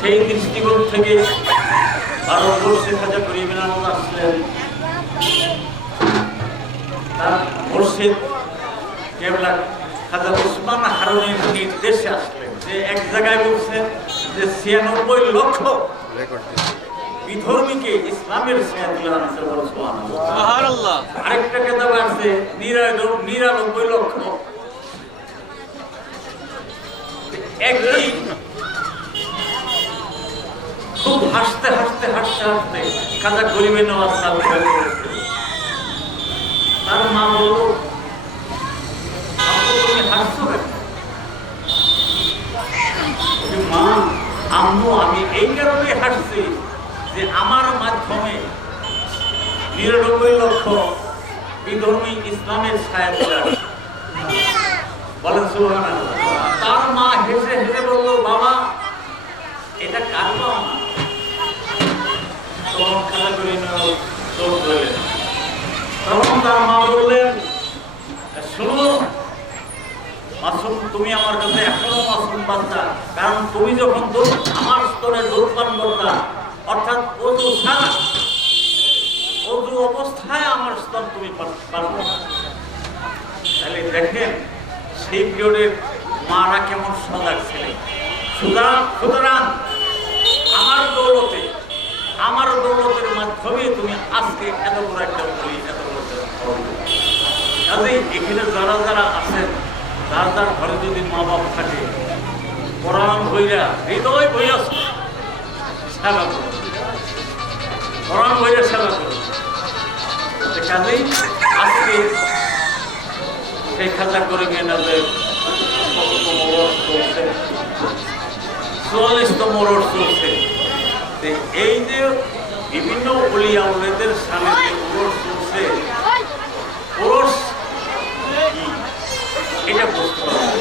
সেই দৃষ্টিকোণ থেকে ভারতবর্ষে খাজা গরিবের আনন্দ আসলেন। তার মুর্শিদ কেবলা খাজা উসমান হারুনের নির্দেশে আসলেন, যে এক জায়গায় বলছেন যে ৯৬ লক্ষ বিধর্মীকে ইসলামের ছায়াতলে আনতে বলে সুবহানাল্লাহ। আরেকটা কেতাবে আছে ৯৯ লক্ষ। একই খুব হাসতে হাসতে হাসতে হাসতে খাজা গরিবের নওয়াজ চালু করে তার মা বলল, তুমি হাসছো কেন? মা, আম্মু, আমি এই কারণে হাসছি যে আমার মাধ্যমে ৯৯ লক্ষ বিধর্মী ইসলামের ছায়া চলে আসে। বলেন সুবহানাল্লাহ। তার মা হেসে হেসে বলল, বাবা এটা কার পাওনা? তখন খাজা গরিব চোখ ধরলেন। তখন তার মা বললেন, শুনো মাসুম, তুমি আমার কাছে এখনো মাসুম বাচ্চা, কারণ তুমি যখন আমার স্তরে দুধ পান করতা, অর্থাৎ অজু ছাড়া, অজু অবস্থায় আমার স্তর তুমি পারবে না। তাহলে দেখেন সেই পিরিয়ডের মারা কেমন সজাগ ছিলেন। সুতরাং আমার দৌলতের মাধ্যমে তুমি আজকে এত বড় একটা বলি, এত বড় কাজেই এখানে যারা যারা আছেন, যার যার ঘরে যদি মা বাপ থাকে, কোরআন বইরা হৃদয় বইয়া সেবা করো, কোরআন বইয়া সেবা করো। কাজেই আজকে সেই খাজা করে গিয়ে নেবে ৪৪তম রোড চলছে। এই যে বিভিন্ন ওলিয়া ওলিদের সামনে যে ওরস চলছে, ওরস এটা বুঝতে হবে।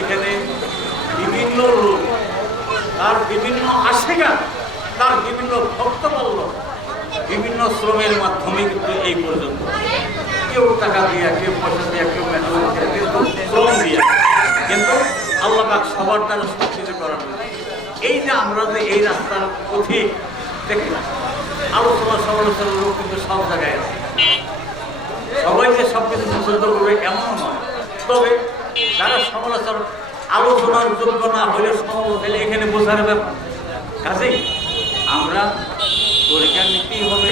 এখানে বিভিন্ন লোক, তার বিভিন্ন আশেগা, তার বিভিন্ন ভক্তবল্ল, বিভিন্ন শ্রমের মাধ্যমে কিন্তু এই পর্যন্ত কেউ টাকা দিয়া, কেউ পয়সা দিয়া, কেউ শ্রম দিয়া, কিন্তু আল্লাহ পাক সবার দ্বারা সব কিছু করার। এই যে আমরা যে এই রাস্তার পথিক দেখলাম, আলোচনা সমালোচনার লোক কিন্তু সব জায়গায় আছে। সবাই যে সব কিছু পছন্দ করবে এমন নয়, তবে যারা সমালোচনা আলোচনার যোগ্য না হলে সমালোচনা এখানে বোঝার ব্যাপার। কাজেই আমরা তরিকা নিতেই হবে।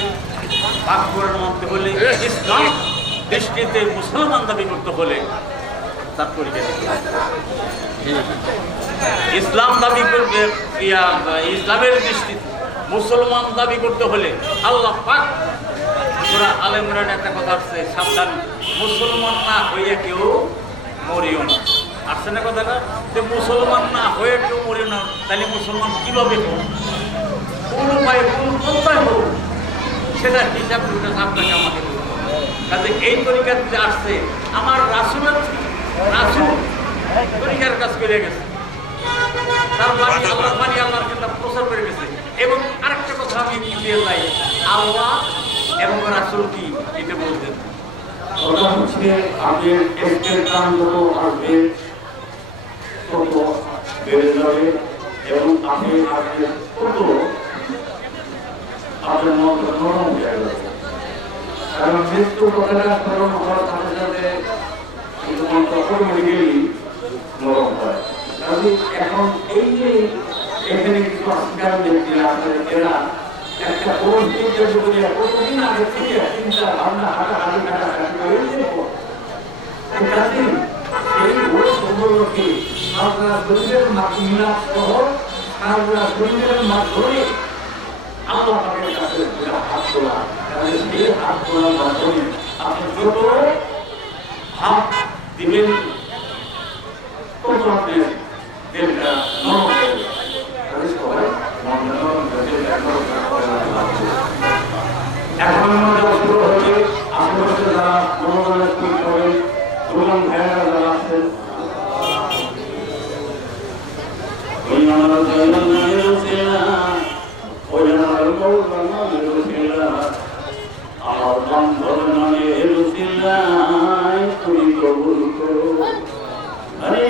পাক কোরআন মানতে হলে, ইসলাম দৃষ্টিতে মুসলমান দাবি করতে হলে তার তরিকা নিতে হবে। ইসলাম দাবি করতে ইসলামের দৃষ্টিতে মুসলমান দাবি করতে হলে আল্লাহ পাক সূরা আলে ইমরানে একটা কথা আছে, সাবধান মুসলমান না হইয়া কেউ মরিও না। আসছে না কথাটা? যে মুসলমান না হয়ে কেউ মরিও না, তাহলে মুসলমান কিভাবে হোক, কোন উপায়ে কোন পন্থায় হোক, সেটা হিসাব আপনাকে আমাকে বলতে হবে। কাজে এই তরিকার যে আসছে আমার রাসূল তরিকার কাজ করে গেছে, তার বাণী আল্লাহর বাণী আল্লাহর কিতাব প্রচার করে গেছে। এবং আরেকটা কথা আমি দিয়ে যাই, আল্লাহ এবং রাসূল কি এটা বলতেন, ওটা হচ্ছে আপনার এক্সটের দাম যত আসবে তত বেড়ে যাবে এবং আপনি আসবেন তত আপনার মন নরম হয়ে যাবে। কারণ মৃত্যু কথাটা স্মরণ হওয়ার সাথে সাথে অটোমেটিক্যালি নরম হয়। কাজে এখন এই যে এখানে কিছু অস্বীকার ব্যক্তিরা আপনাদের এরা একটা পরিস্থিতির উপরে প্রতিদিন আগে থেকে চিন্তা ভাবনা হাঁটাহাঁটি কাটাকাটি করে সেই বড় সম্পর্ককে আপনারা শরীরের মিলাপ সহ আপনারা শরীরের মাধ্যমে আল্লাহ পাকের কাছে হাত তোলা, সেই হাত তোলার মাধ্যমে আপনি যত হাত দিবেন তত আপনি দিলটা নরম হয়ে যাবে। সবাই এখন শুরু হচ্ছে আশেপাশে যারা মনোনয়ন করেন প্রধান ভাইয়েরা যারা আছেন আমার বান্ধব নামে তুমি কবুল করো। আরে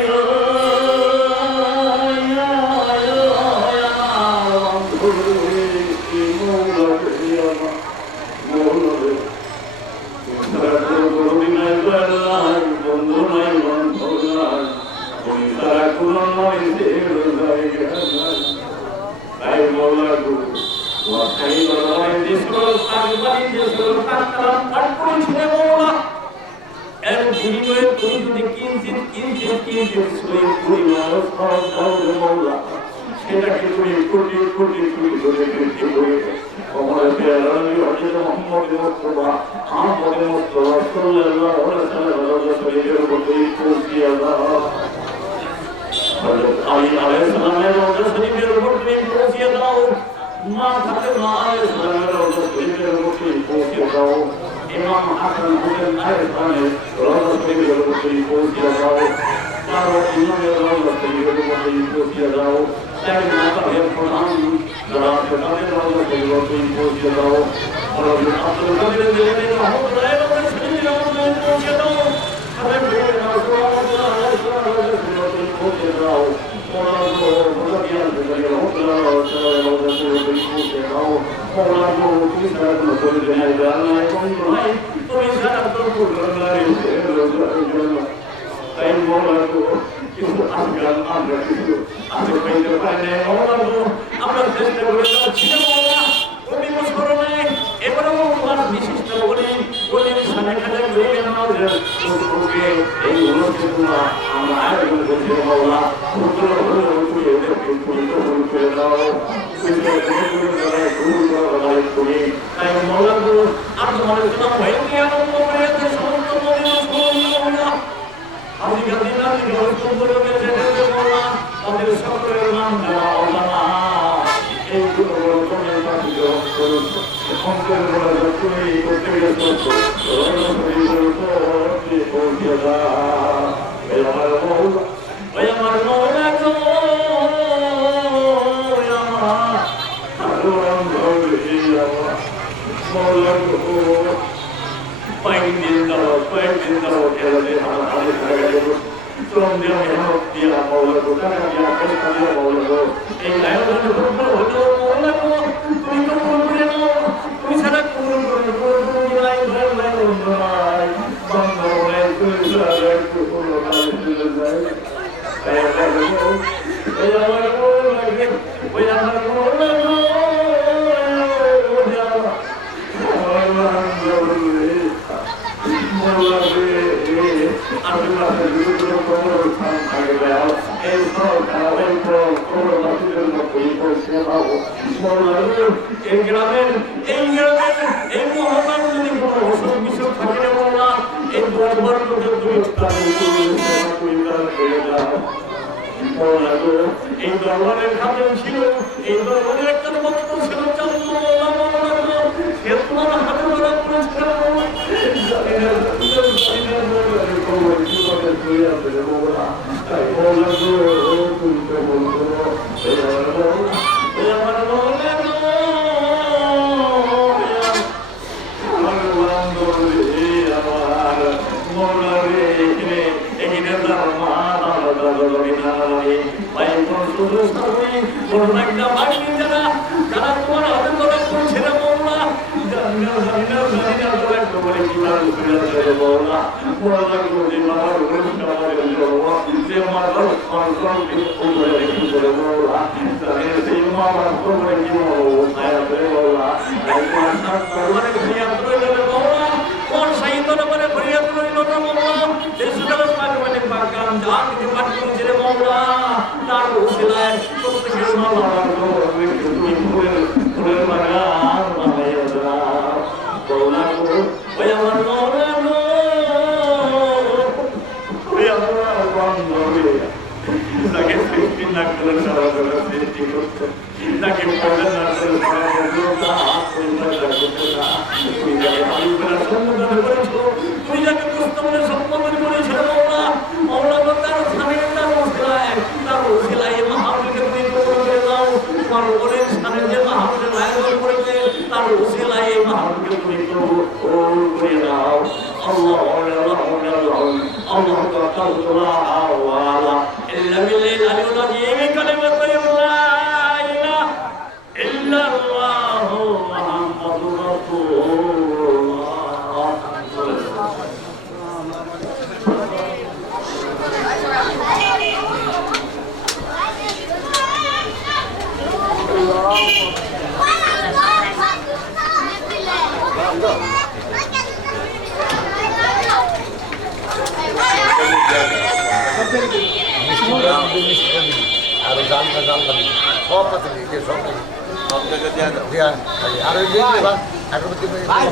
বন্ধু নাই বান্ধব নাই তুমি তারা কোন নয় তাই বলা সেটাকে তুমি কোটি কোটি কোটি ধরে বৃদ্ধি করে আমি আলাইহিসসালামের রওজা শরীফের উপর তুমি পৌঁছে দাও, মা থাকে মা আলাইহিসসালামের রওজা শরীফের উপর তুমি পৌঁছে দাও, ইমাম হাসান হুসেন আলাইহিসসালামের রওজা শরীফের উপর তুমি পৌঁছে দাও, তারপর ইমামের রওজা শরীফের উপর তুমি পৌঁছে দাও, তাই মাতাহের প্রধান যারা তাদের রওজা শরীফের উপর তুমি পৌঁছে দাও, মৌলানা আব্দুল কাদের জিলানী রহমাতুল্লাহ রওজা শরীফের উপর তুমি পৌঁছে দাও, বিশিষ্ট এই অনুষ্ঠানগুলো আমরা আয়োজন করছি মাওলা করে দাও তাই মাওলাগুলো আর তোমাদের জন্য ভয়কে আনন্দ করে সমস্ত তাদের সকলের নাম দেওয়া অজানা এইগুলো সংকের বলা তুমি করতে গেছো আমার মৌলা কয়েকদিন দাও খেলাতে আমার হাতে থাকা যাবো শ্রম দেওয়া মেহনত দিয়ে মৌলা টাকা দিয়া পয়সা দিয়ে মৌলা এই আয়োজনে হলো মৌলা তুমি তো বলবে না এই গ্রামের এই মহামার যদি কোনো অসুখ বিসুখ থাকে না বলা এই দরবার এই দরবারের খাতেন ছিল এই দরবারের একটা বক্তব্য ছিল সে তোমার হাতে ধরা পড়েছিল যারা তোমার হাতে ধরা পড়ছে না বললা তুমি যাকে প্রস্তাবনে সম্পাদন করেছিল তার স্বামীর তার ওসিলায় মাহফিলকে তুমি কবুল করে দাও তোমার ওরের স্বামীর যে মাহফিলের আয়োজন করেছে তার ওসিলায় মাহফিলকে তুমি কবুল করে দাও আল্লাহ আল্লাহ আল্লাহ তাআলা ওয়ালা ইল্লা বিল্লাহিল আলিয়্যিল আযীম কালিমাতু লা ইলাহা ইল্লাল্লাহু মুহাম্মাদুর রাসূলুল্লাহ আর জানটা সব কথা সব সব জায়গায় দেওয়া দাও আর